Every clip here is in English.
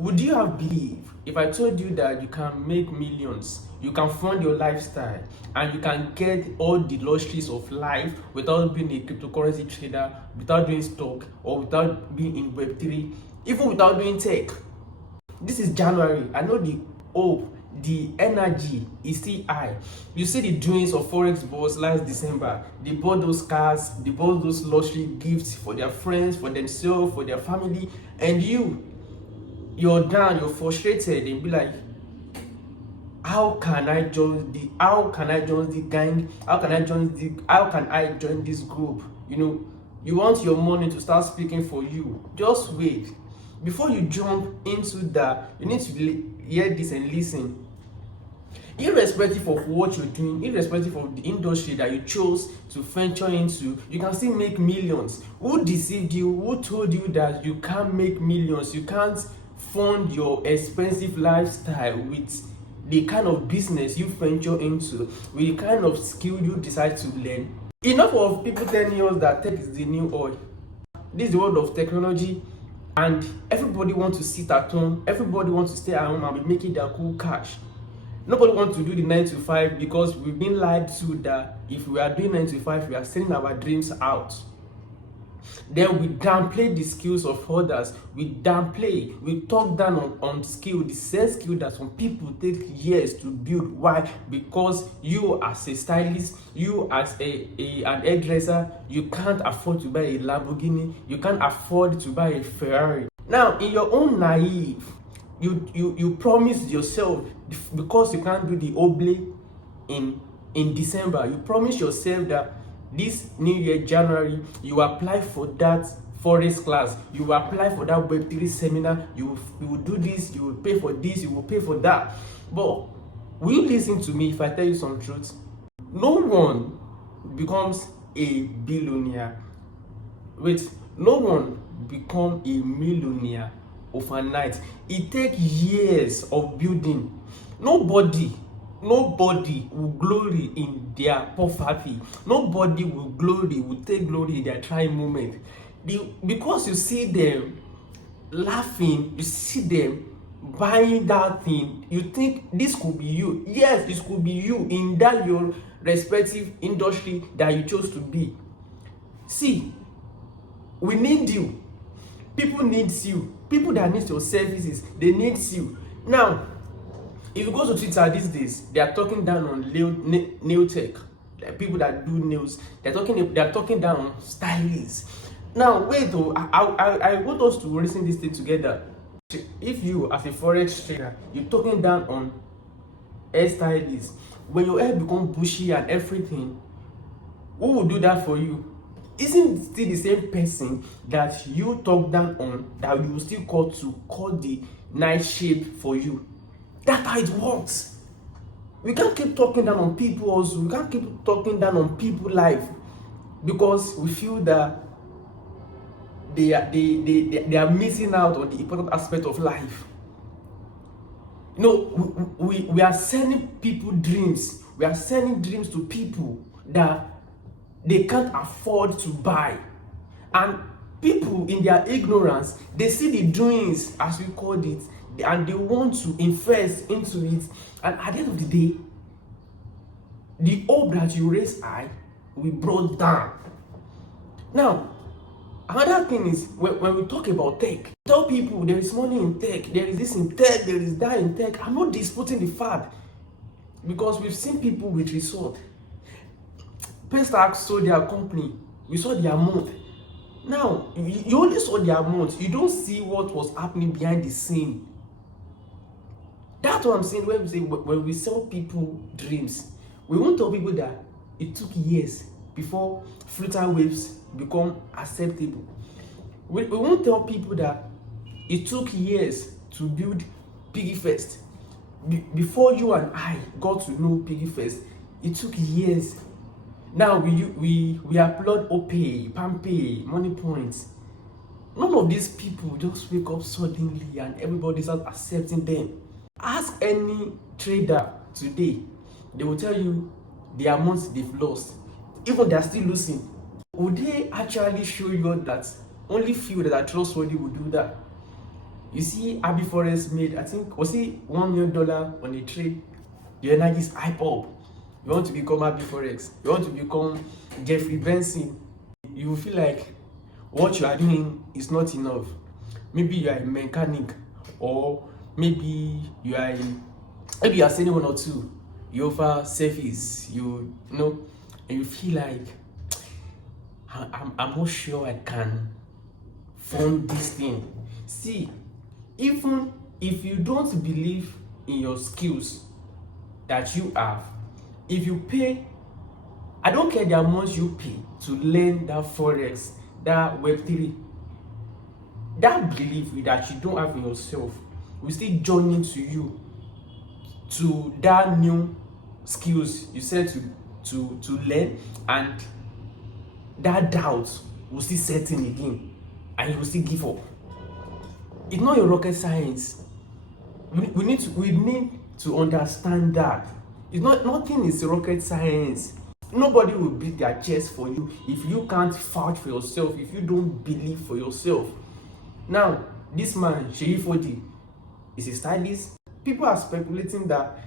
Would you have believed if I told you that you can make millions, you can fund your lifestyle, and you can get all the luxuries of life without being a cryptocurrency trader, without doing stock, or without being in Web3, even without doing tech? This is January. I know the hope, the energy is still high. You see the doings of Forex boss last December. They bought those cars, they bought those luxury gifts for their friends, for themselves, for their family, and you're down, you're frustrated, and be like, how can I join the gang? How can I join this group? You want your money to start speaking for you. Just wait. Before you jump into that, you need to hear this and listen. Irrespective of what you're doing, irrespective of the industry that you chose to venture into, you can still make millions. Who deceived you? Who told you that you can't make millions? You can't fund your expensive lifestyle with the kind of business you venture into, with the kind of skill you decide to learn? Enough of people telling us that tech is the new oil. This is the world of technology, and everybody wants to sit at home, everybody wants to stay at home and be making their cool cash. Nobody wants to do the 9 to 5 because we've been lied to that if we are doing 9 to 5, we are selling our dreams out. Then we downplay the skills of others. We talk down on skill, the same skill that some people take years to build. Why? Because you as a stylist, you as an hairdresser, you can't afford to buy a Lamborghini, you can't afford to buy a Ferrari. Now, in your own naive, you promised yourself, because you can't do the oblate in December, you promise yourself that this new year, January, you apply for that Forex class, you will apply for that Web3 seminar, you will do this, you will pay for this, you will pay for that. But will you listen to me if I tell you some truth? No one becomes a billionaire. Wait, no one become a millionaire overnight. It takes years of building. Nobody will glory in their poverty. Nobody will take glory in their trying moment. Because you see them laughing, you see them buying that thing, you think this could be you. Yes, this could be you in that your respective industry that you chose to be. See, we need you. People need you. People that need your services, they need you. Now, if you go to Twitter these days, they are talking down on nail tech, like people that do nails. They're talking down on stylists. Now, wait, though, I want us to listen this thing together. If you, as a forex trader, you're talking down on hairstylists, when your hair becomes bushy and everything, who will do that for you? Isn't it still the same person that you talk down on that you will still call to cut the nice shape for you? That's how it works. We can't keep talking down on people also. We can't keep talking down on people's life because we feel that they are missing out on the important aspect of life. We are sending people dreams. We are sending dreams to people that they can't afford to buy. And people in their ignorance, they see the doings, as we called it, and they want to invest into it. And at the end of the day, the hope that you raise high will be brought down. Now, another thing is when we talk about tech, tell people there is money in tech, there is this in tech, there is that in tech. I'm not disputing the fact, because we've seen people with result. Paystack sold their company, we saw their amount. Now, you only saw their amount, you don't see what was happening behind the scene. That's what I'm saying when we sell people dreams. We won't tell people that it took years before flutter waves become acceptable. We won't tell people that it took years to build PiggyFest. Before you and I got to know PiggyFest, it took years. Now we upload OPay, PalmPay, Money Points. None of these people just wake up suddenly and everybody starts accepting them. Ask any trader today, they will tell you the amounts they've lost. Even they're still losing. Would they actually show you that only few that are trustworthy will do that? You see, Abby Forrest made, I think, was it $1 million on a trade? Your energy is hype up. You want to become Abby Forex. You want to become Jeffrey Benson. You feel like what you are doing is not enough. Maybe you are a mechanic, or maybe you are selling one or two. You offer service, you know, and you feel like I'm not sure I can fund this thing. See, even if you don't believe in your skills that you have, if you pay, I don't care the amount you pay to learn that Forex, that Web3, that belief that you don't have in yourself will still join into you to that new skills you said to learn, and that doubt will still set in again and you will still give up. It's not your rocket science. We need to understand that it's not, nothing is rocket science. Nobody will beat their chest for you if you can't vouch for yourself, if you don't believe for yourself. Now, this man, Sheyi Fodi, is a stylist. People are speculating that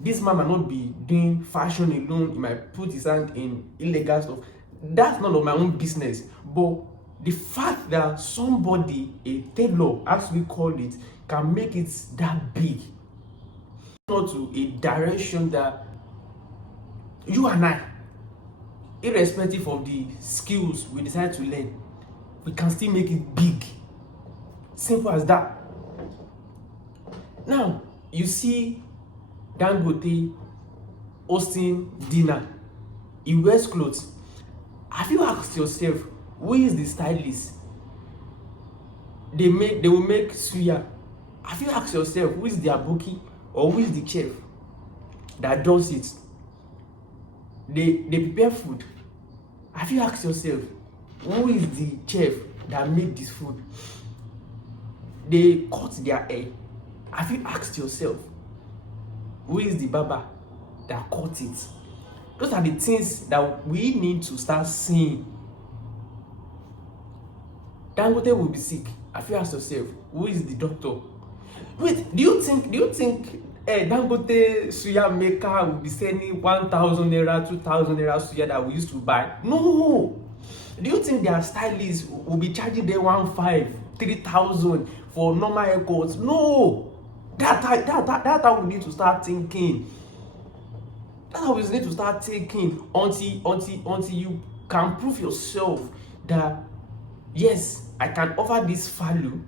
this man might not be doing fashion alone. He might put his hand in illegal stuff. That's none of my own business. But the fact that somebody, a tailor, as we call it, can make it that big, not to a direction that you and I, irrespective of the skills we decide to learn, we can still make it big. Simple as that. Now, you see Dangote hosting dinner. He wears clothes. Have you asked yourself, who is the stylist? They will make suya. Have you asked yourself, who is the abuki or who is the chef that does it? They prepare food. Have you asked yourself, who is the chef that make this food? They cut their hair. Have you asked yourself, who is the barber that cut it? Those are the things that we need to start seeing. Dangote will be sick. Have you asked yourself, who is the doctor? Wait, do you think Dangote suya maker will be selling 1,000 naira, 2,000 naira suya that we used to buy? No. Do you think their stylists will be charging them 1,500, 3,000 for normal haircuts? No. That how we need to start thinking. That's how we need to start thinking until you can prove yourself that yes, I can offer this value,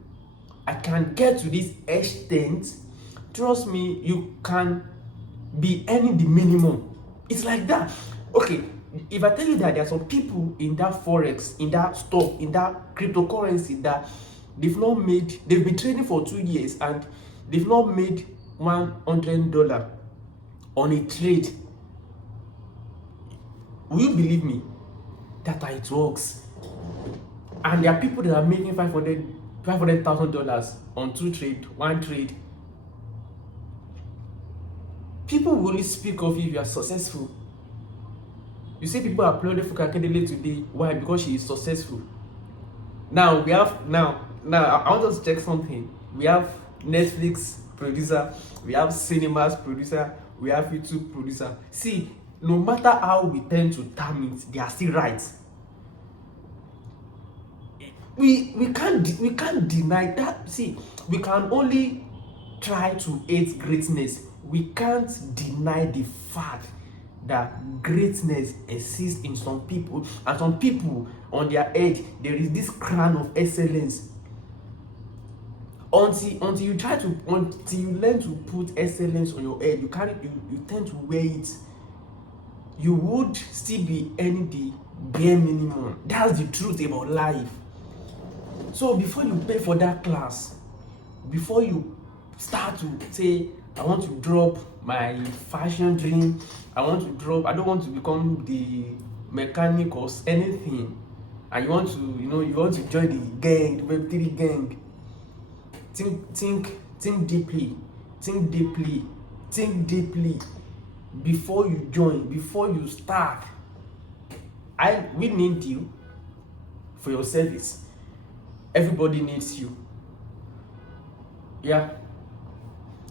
I can get to this extent. Trust me, you can be earning the minimum. It's like that. Okay, if I tell you that there are some people in that Forex, in that stock, in that cryptocurrency that they've been trading for 2 years and they've not made $100 on a trade, will you believe me that it works? And there are people that are making $500,000 on one trade. People will only speak of if you are successful. You see people applauding for Kakadele today. Why? Because she is successful. Now we have I want us to check something. We have Netflix producer, we have cinemas producer, we have YouTube producer. See, no matter how we tend to term it, they are still right. We can't deny that. See, we can only try to hate greatness. We can't deny the fact that greatness exists in some people, and some people on their head there is this crown of excellence. Until you learn to put excellence on your head, you tend to wear it. You would still be earning the bare minimum. That's the truth about life. So before you pay for that class, before you start to say, I want to drop my fashion dream, I don't want to become the mechanic or anything, and you want to join the gang, the Web3 gang, think deeply before you join, before you start. We need you for your service. Everybody needs you. Yeah,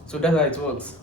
so that's how it works.